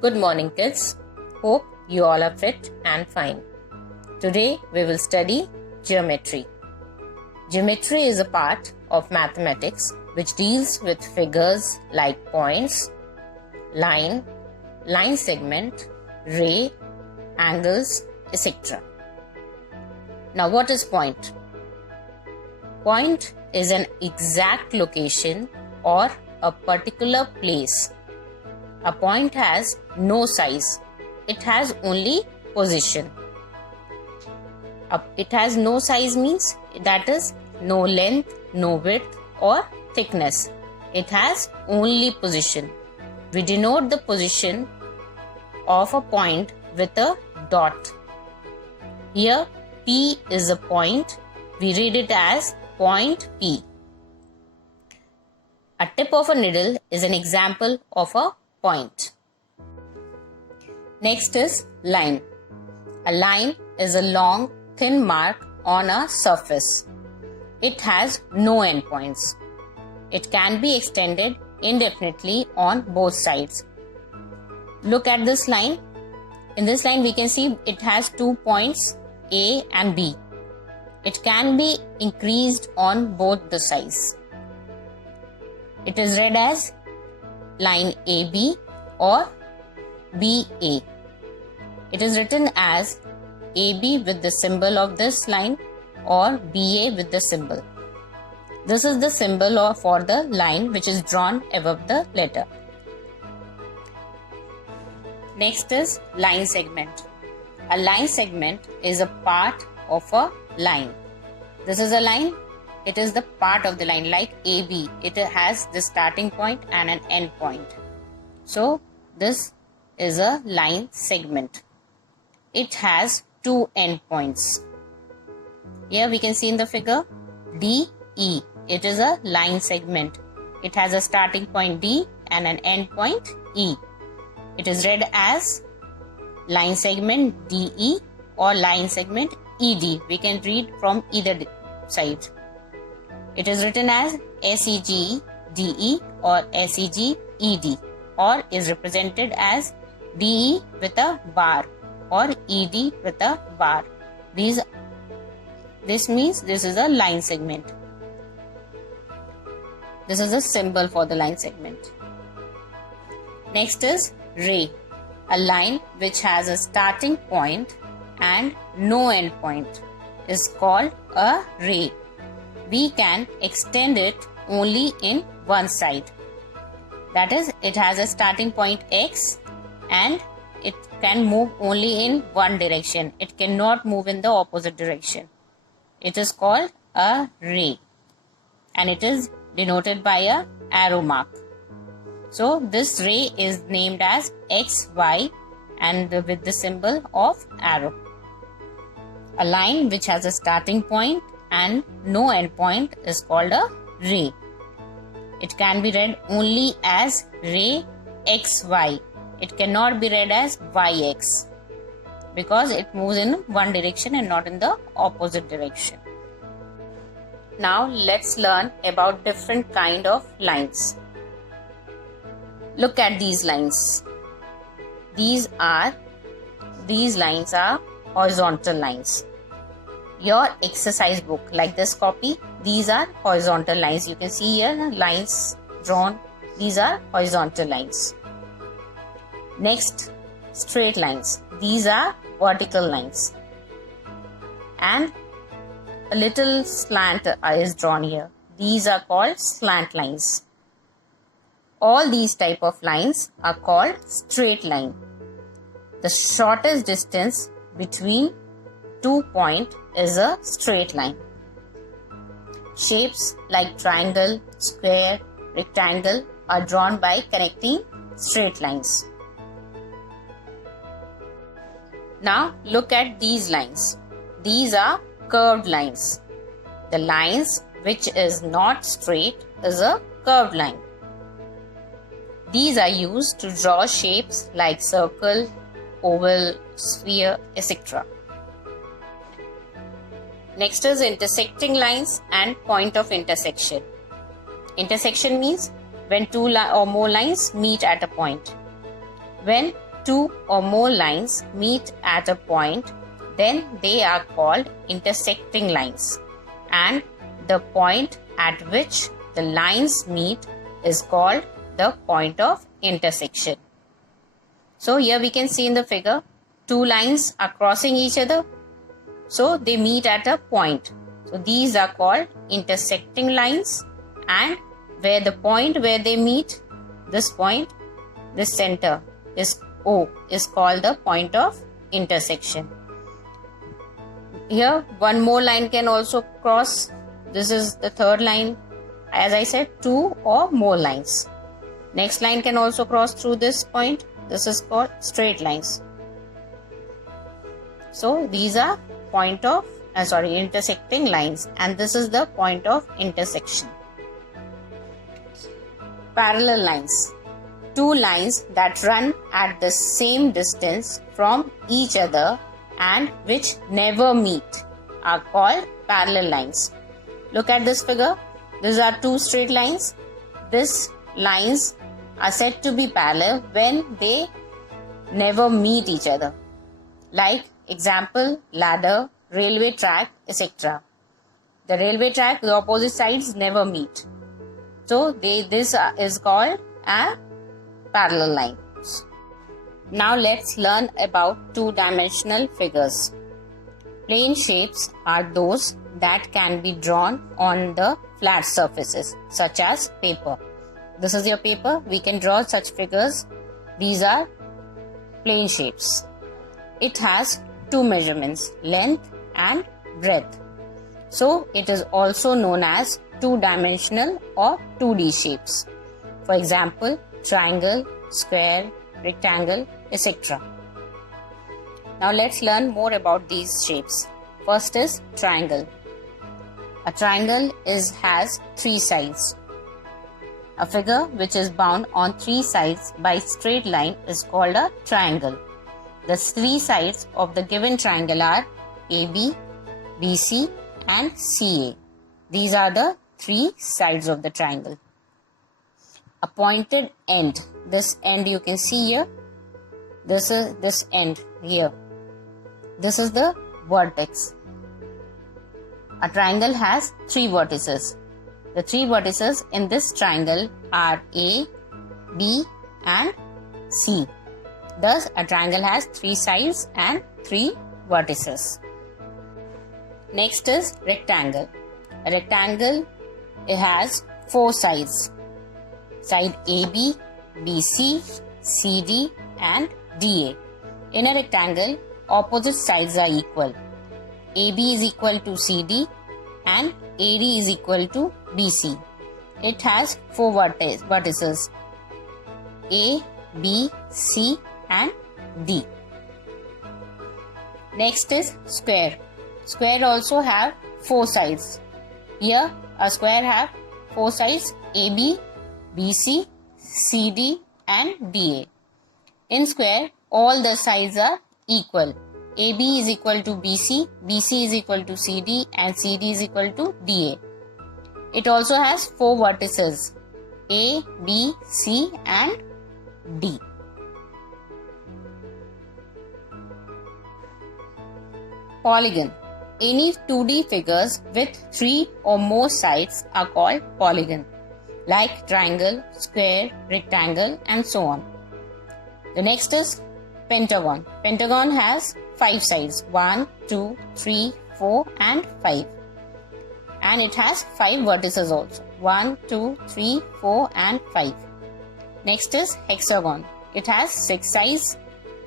Good morning, kids. Hope you all are fit and fine. Today we will study geometry. Geometry is a part of mathematics which deals with figures like points, line segment, ray, angles, etc. Now, what is point? Point is an exact location or a particular place. A point has no size. It has only position. It has no size means that is no length, no width or thickness. It has only position. We denote the position of a point with a dot. Here P is a point. We read it as point P. A tip of a needle is an example of a point. Next is line. A line is a long, thin mark on a surface. It has no endpoints. It can be extended indefinitely on both sides. Look at this line. In this line we can see it has 2 points A and B. It can be increased on both the sides. It is read as line AB or BA. It is written as AB with the symbol of this line or BA with the symbol. This is the symbol for the line which is drawn above the letter. Next is line segment. A line segment is a part of a line. This is a line. It is the part of the line like AB. It has the starting point and an end point. So this is a line segment. It has 2 end points. Here we can see in the figure DE. It is a line segment. It has a starting point D and an end point E. It is read as line segment DE or line segment ED. We can read from either side. It is written as SEGDE or SEGED or is represented as DE with a bar or ED with a bar. This means this is a line segment. This is a symbol for the line segment. Next is ray. A line which has a starting point and no end point is called a ray. We can extend it only in one side. That is, it has a starting point X and it can move only in one direction. It cannot move in the opposite direction. It is called a ray and it is denoted by a arrow mark. So this ray is named as XY and with the symbol of arrow. A line which has a starting point and no end point is called a ray. It can be read only as ray XY. It cannot be read as YX because it moves in one direction and not in the opposite direction. Now let's learn about different kind of lines. Look at these lines. These lines are horizontal lines. Your exercise book, like this copy, these are horizontal lines. You can see here lines drawn. These are horizontal lines. Next, straight lines. These are vertical lines. And a little slant is drawn here. These are called slant lines. All these type of lines are called straight line. The shortest distance between 2 points is a straight line. Shapes like triangle, square, rectangle are drawn by connecting straight lines. Now look at these lines. These are curved lines. The lines which is not straight is a curved line. These are used to draw shapes like circle, oval, sphere, etc. Next is intersecting lines and point of intersection. Intersection means when two or more lines meet at a point. When two or more lines meet at a point, then they are called intersecting lines, and the point at which the lines meet is called the point of intersection. So here we can see in the figure, two lines are crossing each other, so they meet at a point. So these are called intersecting lines, and where the point where they meet, this point, this center is O, is called the point of intersection. Here one more line can also cross. This is the third line. As I said, two or more lines. Next line can also cross through this point. This is called straight lines. So these are intersecting lines, and this is the point of intersection. Parallel lines. Two lines that run at the same distance from each other and which never meet are called parallel lines. Look at this figure. These are two straight lines. These lines are said to be parallel when they never meet each other. Like example, ladder, railway track, etc. The railway track, the opposite sides never meet. So this is called a parallel lines. Now let's learn about two-dimensional figures. Plane shapes are those that can be drawn on the flat surfaces, such as paper. This is your paper. We can draw such figures. These are plane shapes. It has two measurements, length and breadth. So it is also known as two-dimensional or 2D shapes. For example, triangle, square, rectangle, etc. Now let's learn more about these shapes. First is triangle. A triangle has three sides. A figure which is bound on three sides by straight line is called a triangle. The three sides of the given triangle are AB, BC and CA. These are the three sides of the triangle. A pointed end. This end you can see here. This is this end here. This is the vertex. A triangle has three vertices. The three vertices in this triangle are A, B and C. Thus, a triangle has three sides and three vertices. Next is rectangle. A rectangle, it has four sides. Side AB, BC, CD and DA. In a rectangle, opposite sides are equal. AB is equal to CD and AD is equal to BC. It has four vertices A, B, C and D. Next is square. Square also have four sides. Here a square have four sides AB, BC, CD and DA. In square all the sides are equal. AB is equal to BC, BC is equal to CD and CD is equal to DA. It also has four vertices A, B, C and D. Polygon. Any 2D figures with three or more sides are called polygon, like triangle, square, rectangle and so on. The next is pentagon. Pentagon has five sides 1, 2, 3, 4 and 5. And it has five vertices also 1, 2, 3, 4 and 5. Next is hexagon. It has 6 sides.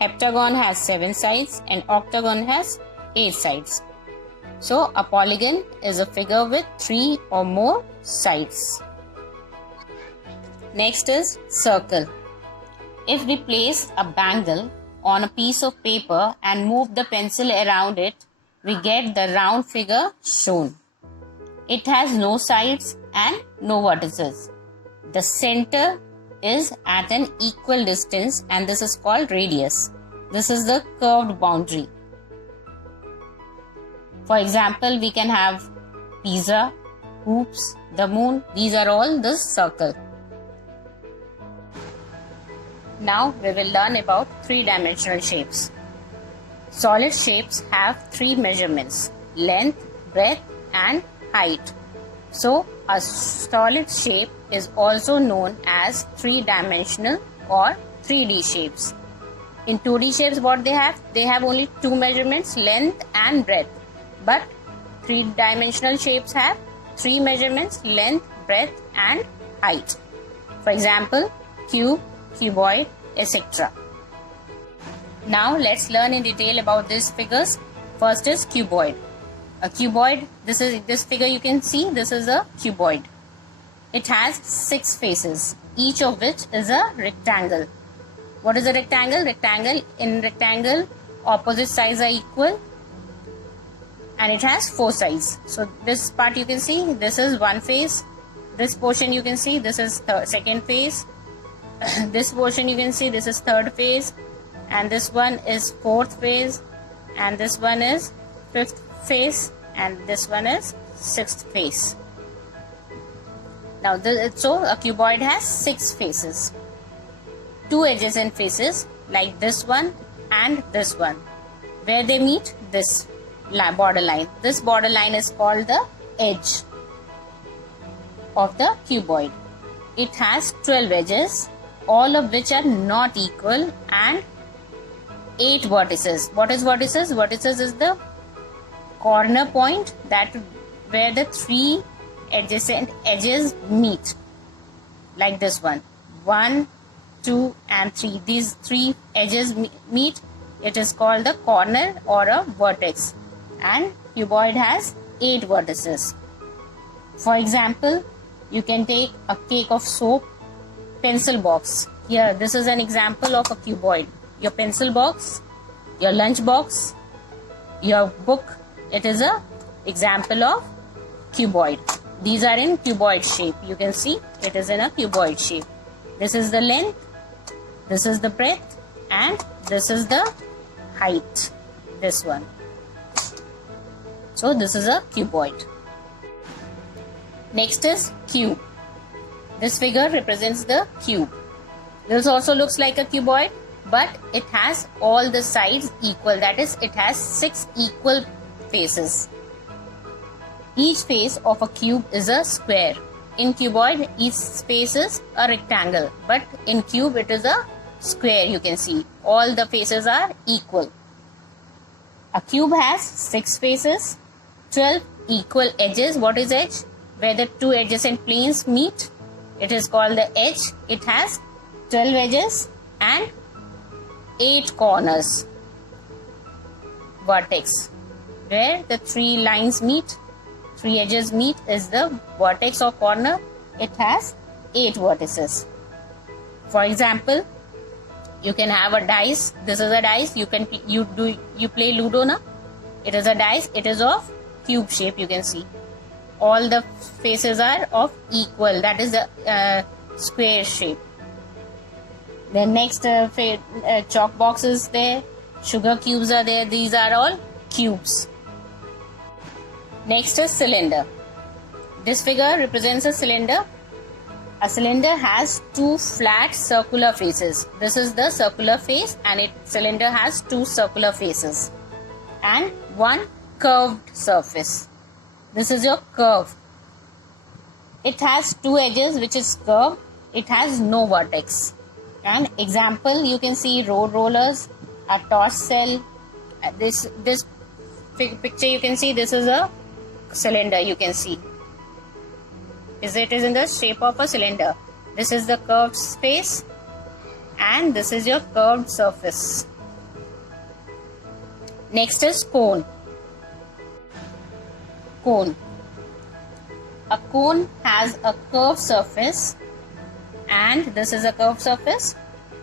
Heptagon has 7 sides and octagon has 8 sides. So a polygon is a figure with 3 or more sides. Next is circle. If we place a bangle on a piece of paper and move the pencil around it, we get the round figure shown. It has no sides and no vertices. The center is at an equal distance and this is called radius. This is the curved boundary. For example, we can have pizza, hoops, the moon. These are all this circle. Now we will learn about three-dimensional shapes. Solid shapes have three measurements: length, breadth and height. So a solid shape is also known as three-dimensional or 3D shapes. In 2D shapes, what they have? They have only two measurements, length and breadth. But three-dimensional shapes have three measurements, length, breadth and height. For example, cube, cuboid, etc. Now let's learn in detail about these figures. First is cuboid. A cuboid, this figure you can see, this is a cuboid. It has 6 faces, each of which is a rectangle. What is a rectangle? In rectangle, opposite sides are equal and it has 4 sides. So this part you can see, this is one face. This portion you can see, this is second face. This portion you can see, this is third face. And this one is fourth face. And this one is fifth face. And this one is sixth face. Now, so a cuboid has 6 faces. 2 adjacent faces like this one and this one. Where they meet, this borderline. This borderline is called the edge of the cuboid. It has 12 edges, all of which are not equal, and 8 vertices. What is vertices? Vertices is the corner point where the 3 adjacent edges meet. Like this one. 1, 2 and 3. These 3 edges meet. It is called the corner or a vertex. And cuboid has 8 vertices. For example, you can take a cake of soap, pencil box. Here, this is an example of a cuboid. Your pencil box, your lunch box, your book. It is a example of cuboid. These are in cuboid shape. You can see it is in a cuboid shape. This is the length, this is the breadth, and this is the height. This one. So this is a cuboid. Next is cube. This figure represents the cube. This also looks like a cuboid, but it has all the sides equal. That is, it has 6 equal faces. Each face of a cube is a square. In cuboid, each face is a rectangle, but in cube it is a square. You can see all the faces are equal. A cube has 6 faces, 12 equal edges. What is edge? Where the 2 adjacent planes meet. It is called the edge. It has 12 edges and 8 corners. Vertex. Where the 3 lines meet, 3 edges meet, is the vertex or corner. It has 8 vertices. For example, you can have a dice. This is a dice. You play Ludo na? It is a dice. It is of cube shape. You can see all the faces are of equal. That is the square shape. The next chalk box is there. Sugar cubes are there. These are all cubes. Next is cylinder. This figure represents a cylinder. A cylinder has 2 flat circular faces. This is the circular face, and cylinder has 2 circular faces and 1 curved surface. This is your curve. It has 2 edges which is curved. It has no vertex. And example, you can see road rollers, a torch cell. This picture you can see, this is a cylinder. You can see it is in the shape of a cylinder. This is the curved face and this is your curved surface. Next is cone. Cone. A cone has a curved surface, and this is a curved surface,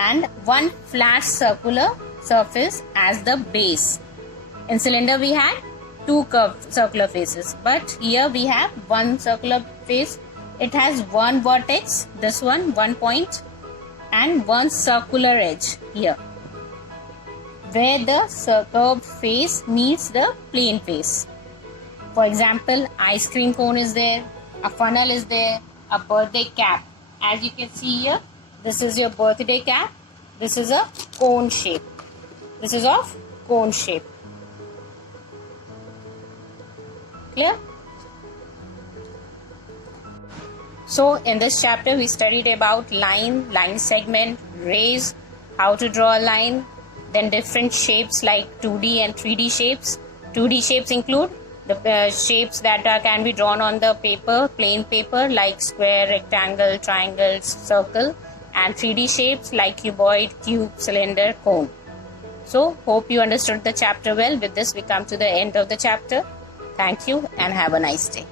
and 1 flat circular surface as the base. In cylinder we had 2 curved circular faces, but here we have 1 circular face. It has 1 vertex, this one, 1 point, and 1 circular edge here, where the curved face meets the plane face. For example, ice cream cone is there, a funnel is there, a birthday cap. As you can see here, this is your birthday cap, This is a cone shape. This is of cone shape. Clear? So in this chapter we studied about line segment, rays, how to draw a line, then different shapes like 2D and 3D shapes. 2D shapes include the shapes that can be drawn on the paper, plain paper, like square, rectangle, triangle, circle, and 3D shapes like cuboid, cube, cylinder, cone. So hope you understood the chapter well. With this we come to the end of the chapter. Thank you and have a nice day.